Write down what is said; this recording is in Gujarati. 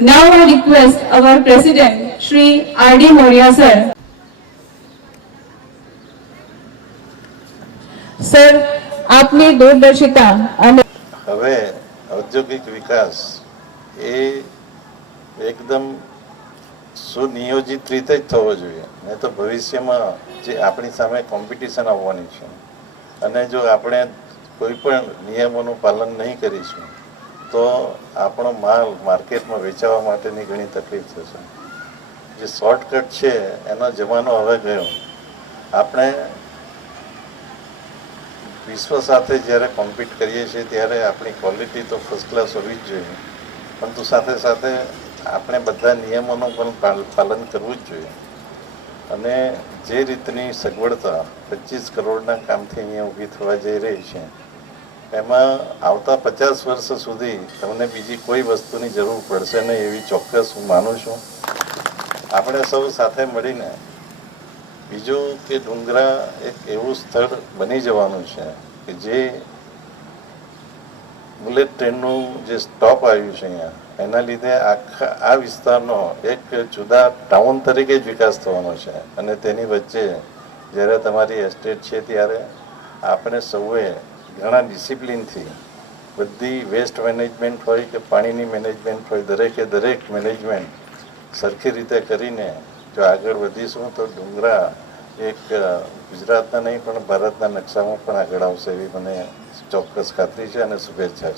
Now I request our President, Shri R.D. Moria sir. Sir, આપની દૂરદર્શિતા અને હવે ઔદ્યોગિક વિકાસ એ એકદમ સુનિયોજિત રીતે જ થવો જોઈએ, નહીં તો ભવિષ્યમાં જે આપણી સામે કોમ્પિટિશન આવવાની છે અને જો આપણે કોઈ પણ નિયમોનું પાલન નહીં કરીશું તો આપણો માલ માર્કેટમાં વેચાવા માટેની ઘણી તકલીફ થશે. જે શોર્ટકટ છે એનો જમાનો હવે ગયો. આપણે વિશ્વ સાથે જ્યારે કોમ્પિટ કરીએ છીએ ત્યારે આપણી ક્વોલિટી તો ફર્સ્ટ ક્લાસ હોવી જ જોઈએ, પરંતુ સાથે સાથે આપણે બધા નિયમોનું પણ પાલન કરવું જ જોઈએ. અને જે રીતની સગવડતા 25 કરોડના કામથી અહીંયા ઊભી થવા જઈ રહી છે એમાં આવતા 50 વર્ષ સુધી તમને બીજી કોઈ વસ્તુની જરૂર પડશે નહીં એવી ચોક્કસ હું માનું છું. આપણે સૌ સાથે મળીને બીજું કે ડુંગરા એક એવું સ્થળ બની જવાનું છે કે જે બુલેટ ટ્રેનનું જે સ્ટોપ આવ્યું છે અહીંયા એના લીધે આખા આ વિસ્તારનો એક જુદા ટાઉન તરીકે જ વિકાસ થવાનો છે. અને તેની વચ્ચે જ્યારે તમારી એસ્ટેટ છે ત્યારે આપણે સૌએ ઘણા ડિસિપ્લિનથી બધી વેસ્ટ મેનેજમેન્ટ હોય કે પાણીની મેનેજમેન્ટ હોય દરેકે દરેક મેનેજમેન્ટ સરખી રીતે કરીને જો આગળ વધીશું તો ડુંગરા એક ગુજરાતના નહીં પણ ભારતના નકશામાં પણ આગળ આવશે એવી મને ચોક્કસ ખાતરી છે અને શુભેચ્છા છે.